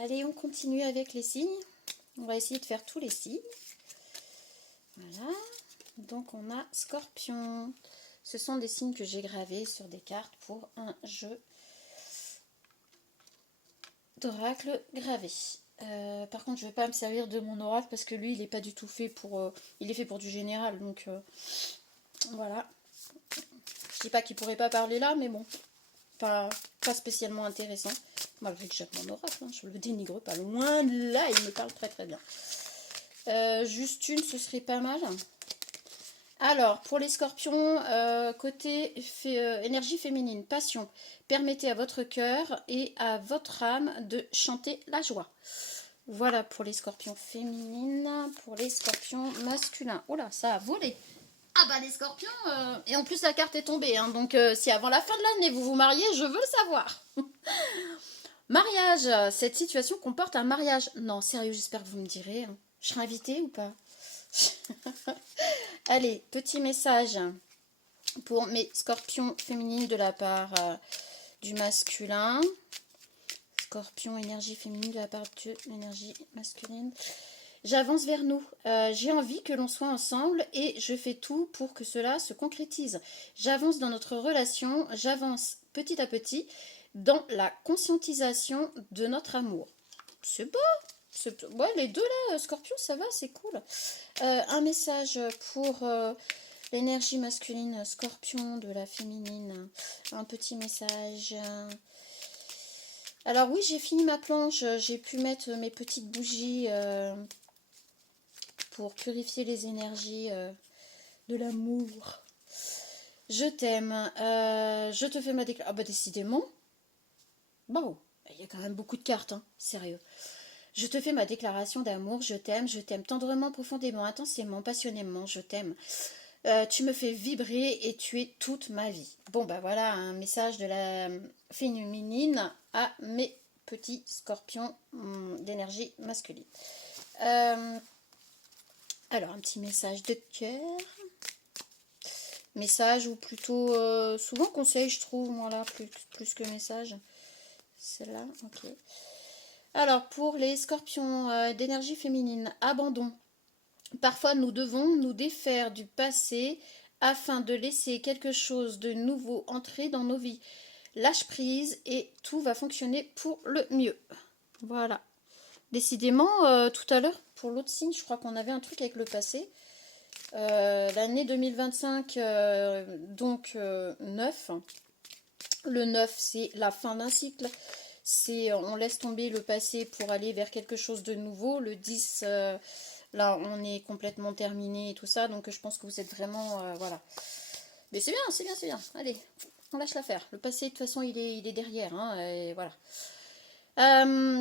Allez, on continue avec les signes. On va essayer de faire tous les signes. Voilà. Donc on a Scorpion. Ce sont des signes que j'ai gravés sur des cartes pour un jeu d'oracle gravé. Par contre, je ne vais pas me servir de mon oracle parce que lui, il n'est pas du tout fait pour... il est fait pour du général. Donc voilà. Je dis pas qu'il pourrait pas parler là, mais bon. Pas spécialement intéressant. Malgré que j'ai mon oracle, hein, je le dénigre pas. Loin de là, il me parle très très bien. Juste une, ce serait pas mal. Alors, pour les scorpions, côté énergie féminine, passion, permettez à votre cœur et à votre âme de chanter la joie. Voilà pour les scorpions féminines. Pour les scorpions masculins. Oh là, ça a volé. Ah bah les scorpions, et en plus la carte est tombée, hein, donc si avant la fin de l'année vous vous mariez, je veux le savoir. Mariage, cette situation comporte un mariage. Non, sérieux, j'espère que vous me direz. Hein. Je serai invitée ou pas? Allez, petit message pour mes scorpions féminines de la part du masculin. Scorpion, énergie féminine de la part de l'énergie masculine. J'avance vers nous. J'ai envie que l'on soit ensemble et je fais tout pour que cela se concrétise. J'avance dans notre relation, j'avance petit à petit dans la conscientisation de notre amour. C'est beau. Ouais, les deux là, Scorpion, ça va, c'est cool. Un message pour l'énergie masculine, Scorpion, de la féminine. Un petit message. Alors oui, j'ai fini ma planche. J'ai pu mettre mes petites bougies pour purifier les énergies de l'amour. Je t'aime. Je te fais ma déclaration. Ah bah décidément. Bon, il y a quand même beaucoup de cartes, hein, sérieux. Je te fais ma déclaration d'amour, je t'aime tendrement, profondément, intensément, passionnément, je t'aime. Tu me fais vibrer et tu es toute ma vie. Bon, bah voilà un message de la féminine à mes petits scorpions d'énergie masculine. Alors, un petit message de cœur. Message ou plutôt souvent conseil, je trouve, moi là, plus que message. Celle-là, ok. Alors, pour les scorpions d'énergie féminine, abandon. Parfois, nous devons nous défaire du passé afin de laisser quelque chose de nouveau entrer dans nos vies. Lâche prise et tout va fonctionner pour le mieux. Voilà. Décidément, tout à l'heure, pour l'autre signe, je crois qu'on avait un truc avec le passé. L'année 2025, donc 9. Le 9, c'est la fin d'un cycle. On laisse tomber le passé pour aller vers quelque chose de nouveau. Le 10, là, on est complètement terminé et tout ça. Donc, je pense que vous êtes vraiment... voilà. Mais c'est bien, c'est bien, c'est bien. Allez, on lâche l'affaire. Le passé, de toute façon, il est derrière. Hein, et voilà.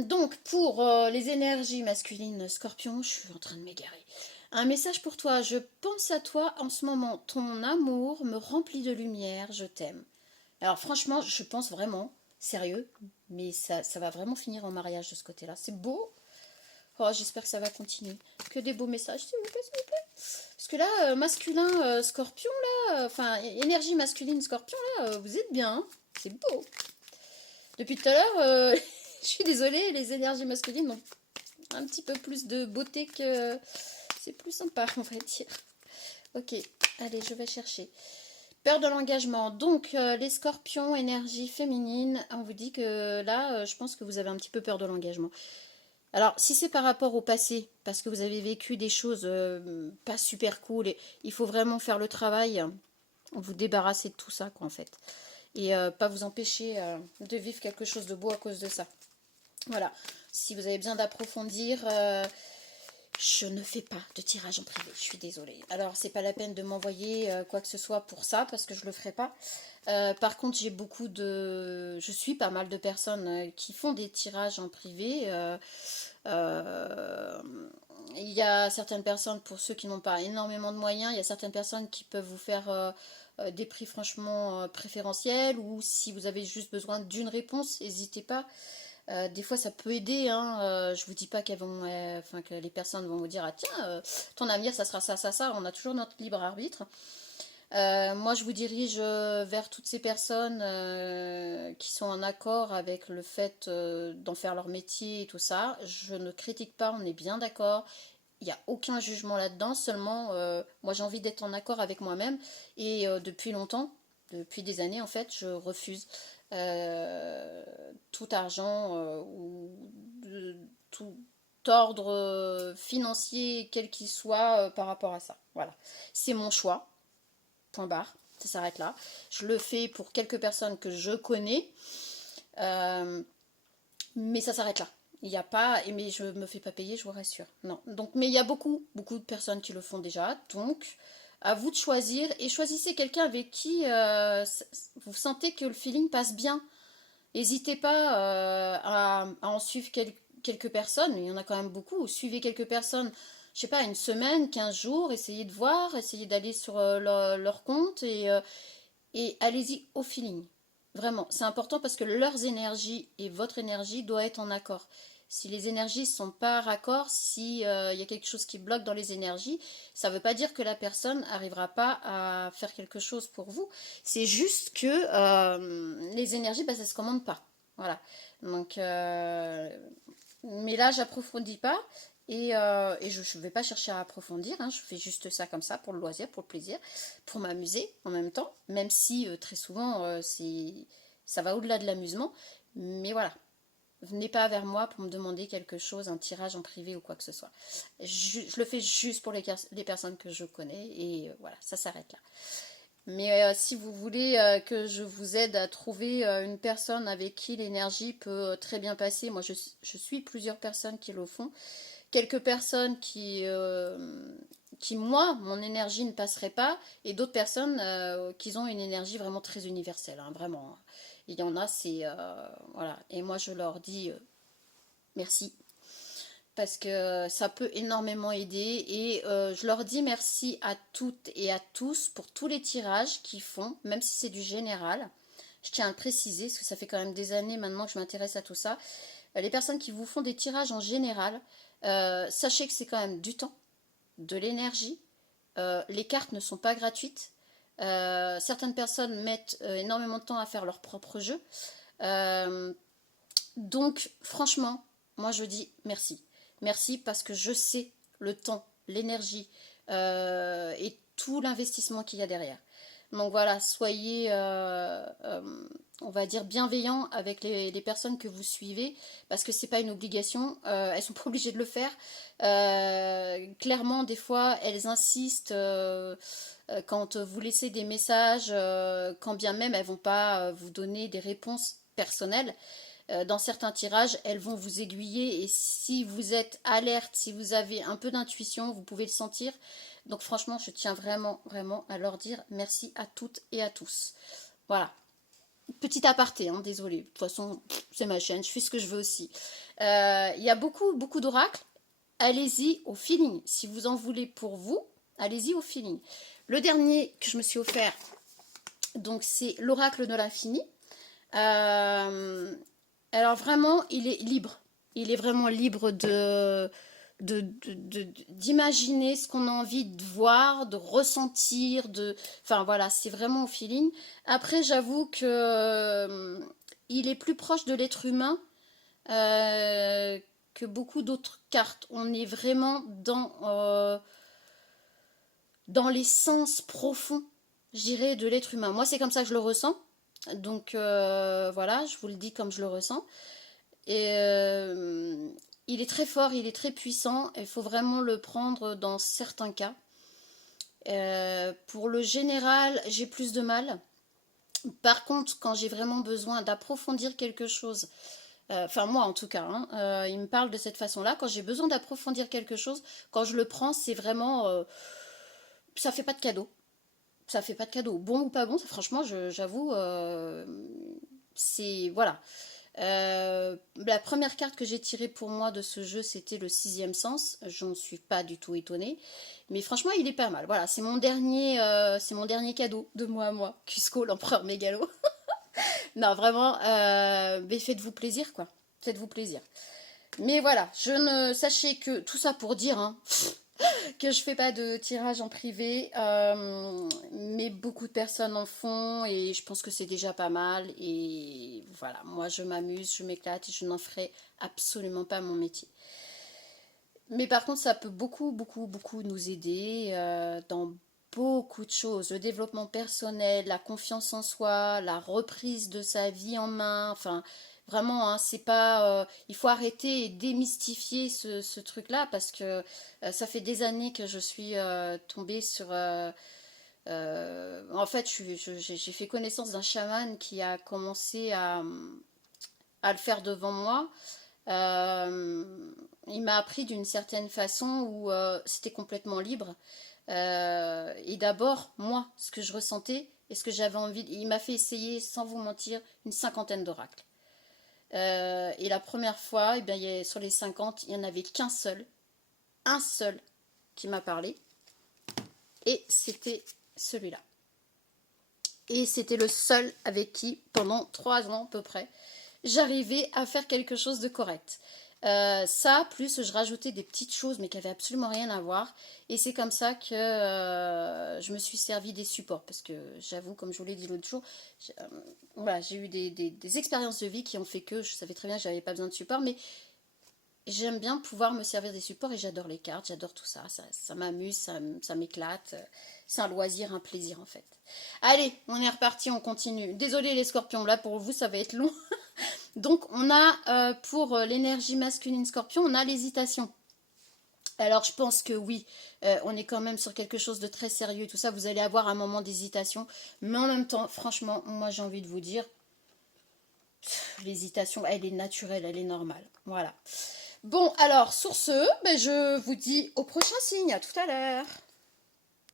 Donc, pour les énergies masculines, Scorpion, je suis en train de m'égarer. Un message pour toi. Je pense à toi en ce moment. Ton amour me remplit de lumière. Je t'aime. Alors, franchement, je pense vraiment, sérieux, mais ça va vraiment finir en mariage de ce côté-là. C'est beau. Oh, j'espère que ça va continuer. Que des beaux messages, s'il vous plaît, s'il vous plaît. Parce que là, masculin Scorpion, là, enfin, énergie masculine Scorpion, là, vous êtes bien. Hein. C'est beau. Depuis tout à l'heure, je suis désolée, les énergies masculines ont un petit peu plus de beauté que... C'est plus sympa, on va dire. Ok, allez, je vais chercher. Peur de l'engagement. Donc, les scorpions, énergie féminine, on vous dit que là, je pense que vous avez un petit peu peur de l'engagement. Alors, si c'est par rapport au passé, parce que vous avez vécu des choses pas super cool, et il faut vraiment faire le travail, vous débarrasser de tout ça, quoi, en fait. Et pas vous empêcher de vivre quelque chose de beau à cause de ça. Voilà. Si vous avez besoin d'approfondir, je ne fais pas de tirage en privé, je suis désolée. Alors, c'est pas la peine de m'envoyer quoi que ce soit pour ça, parce que je le ferai pas. Par contre, je suis pas mal de personnes qui font des tirages en privé. Il y a certaines personnes, pour ceux qui n'ont pas énormément de moyens, il y a certaines personnes qui peuvent vous faire des prix franchement préférentiels, ou si vous avez juste besoin d'une réponse, n'hésitez pas. Des fois ça peut aider, hein. Je vous dis pas que les personnes vont vous dire ah tiens ton avenir ça sera ça ça ça, on a toujours notre libre arbitre. Moi, je vous dirige vers toutes ces personnes qui sont en accord avec le fait d'en faire leur métier et tout ça. Je ne critique pas, on est bien d'accord. Il n'y a aucun jugement là-dedans, seulement moi j'ai envie d'être en accord avec moi-même et depuis longtemps, depuis des années en fait, je refuse euh, tout argent ou tout ordre financier quel qu'il soit par rapport à ça. Voilà, c'est mon choix. Point barre, ça s'arrête là. Je le fais pour quelques personnes que je connais, euh, mais ça s'arrête là. Il n'y a pas, mais je me fais pas payer, je vous rassure. Non. Donc, mais il y a beaucoup, beaucoup de personnes qui le font déjà. Donc, à vous de choisir et choisissez quelqu'un avec qui vous sentez que le feeling passe bien. N'hésitez pas à en suivre quelques personnes, il y en a quand même beaucoup. Suivez quelques personnes, je sais pas, une semaine, 15 jours, essayez de voir, essayez d'aller sur leur compte et allez-y au feeling. Vraiment, c'est important parce que leurs énergies et votre énergie doivent être en accord. Si les énergies ne sont pas raccord, s'il y a quelque chose qui bloque dans les énergies, ça ne veut pas dire que la personne n'arrivera pas à faire quelque chose pour vous. C'est juste que les énergies, bah, ça ne se commande pas. Voilà. Donc, mais là, j'approfondis pas et je ne vais pas chercher à approfondir. Hein, je fais juste ça comme ça pour le loisir, pour le plaisir, pour m'amuser en même temps, même si très souvent ça va au-delà de l'amusement. Mais voilà, venez pas vers moi pour me demander quelque chose, un tirage en privé ou quoi que ce soit. Je le fais juste pour les personnes que je connais et voilà, ça s'arrête là. Mais si vous voulez que je vous aide à trouver une personne avec qui l'énergie peut très bien passer, moi je suis plusieurs personnes qui le font. Quelques personnes qui, moi, mon énergie ne passerait pas, et d'autres personnes qui ont une énergie vraiment très universelle, hein, vraiment. Il y en a, c'est... voilà. Et moi, je leur dis merci, parce que ça peut énormément aider, et je leur dis merci à toutes et à tous pour tous les tirages qu'ils font, même si c'est du général. Je tiens à le préciser, parce que ça fait quand même des années maintenant que je m'intéresse à tout ça. Les personnes qui vous font des tirages en général, sachez que c'est quand même du temps, de l'énergie. Les cartes ne sont pas gratuites. Certaines personnes mettent énormément de temps à faire leur propre jeu. Euh, donc, franchement, moi je dis merci. Merci parce que je sais le temps, l'énergie et tout l'investissement qu'il y a derrière. Donc voilà, soyez, on va dire, bienveillants avec les personnes que vous suivez, parce que c'est pas une obligation, elles sont pas obligées de le faire. Clairement, des fois, elles insistent quand vous laissez des messages, quand bien même elles vont pas vous donner des réponses personnelles. Dans certains tirages, elles vont vous aiguiller et si vous êtes alerte, si vous avez un peu d'intuition, vous pouvez le sentir. Donc franchement, je tiens vraiment, vraiment à leur dire merci à toutes et à tous. Voilà. Petit aparté, hein, désolé. De toute façon, c'est ma chaîne, je fais ce que je veux aussi. Il y a beaucoup, beaucoup d'oracles. Allez-y au feeling. Si vous en voulez pour vous, allez-y au feeling. Le dernier que je me suis offert, donc c'est l'oracle de l'infini. Alors vraiment, il est libre. Il est vraiment libre d'imaginer ce qu'on a envie de voir, de ressentir, enfin voilà, c'est vraiment au feeling. Après, j'avoue que il est plus proche de l'être humain euh, que beaucoup d'autres cartes. On est vraiment dans l'essence profond, je dirais, de l'être humain. Moi, c'est comme ça que je le ressens. Donc voilà, je vous le dis comme je le ressens. Et il est très fort, il est très puissant. Il faut vraiment le prendre dans certains cas. Pour le général, j'ai plus de mal. Par contre, quand j'ai vraiment besoin d'approfondir quelque chose, enfin moi en tout cas, hein, il me parle de cette façon-là. Quand j'ai besoin d'approfondir quelque chose, quand je le prends, c'est vraiment... ça fait pas de cadeau. Ça fait pas de cadeau. Bon ou pas bon, franchement, j'avoue, c'est... Voilà. La première carte que j'ai tirée pour moi de ce jeu, c'était le sixième sens. Je n'en suis pas du tout étonnée. Mais franchement, il est pas mal. Voilà, c'est mon dernier cadeau de moi à moi. Cusco, l'empereur mégalo. Non, vraiment, mais faites-vous plaisir, quoi. Faites-vous plaisir. Mais voilà, je ne sachez que tout ça pour dire, hein, que je fais pas de tirage en privé, mais beaucoup de personnes en font et je pense que c'est déjà pas mal. Et voilà, moi je m'amuse, je m'éclate et je n'en ferai absolument pas mon métier. Mais par contre, ça peut beaucoup, beaucoup, beaucoup nous aider dans beaucoup de choses. Le développement personnel, la confiance en soi, la reprise de sa vie en main. Enfin, vraiment, hein, c'est pas. Il faut arrêter et démystifier ce truc-là parce que ça fait des années que je suis tombée sur. En fait, j'ai fait connaissance d'un chaman qui a commencé à le faire devant moi. Euh, il m'a appris d'une certaine façon où c'était complètement libre. Et d'abord, moi, ce que je ressentais et ce que j'avais envie, il m'a fait essayer, sans vous mentir, une cinquantaine d'oracles. Et la première fois, eh bien, sur les 50, il n'y en avait qu'un seul, un seul qui m'a parlé. Et c'était celui-là. Et c'était le seul avec qui, pendant 3 ans à peu près, j'arrivais à faire quelque chose de correct. Ça, plus je rajoutais des petites choses, mais qui n'avaient absolument rien à voir. Et c'est comme ça que je me suis servi des supports. Parce que j'avoue, comme je vous l'ai dit l'autre jour, voilà, j'ai eu des expériences de vie qui ont fait que je savais très bien que je n'avais pas besoin de support. Mais j'aime bien pouvoir me servir des supports et j'adore les cartes, j'adore tout ça. Ça m'amuse, ça m'éclate. C'est un loisir, un plaisir en fait. Allez, on est reparti, on continue. Désolé les scorpions, là pour vous ça va être long. Donc on a pour l'énergie masculine scorpion, on a l'hésitation. Alors je pense que oui, on est quand même sur quelque chose de très sérieux, tout ça. Vous allez avoir un moment d'hésitation. Mais en même temps, franchement, moi j'ai envie de vous dire, l'hésitation, elle est naturelle, elle est normale. Voilà. Bon, alors, sur ce, ben, je vous dis au prochain signe. À tout à l'heure.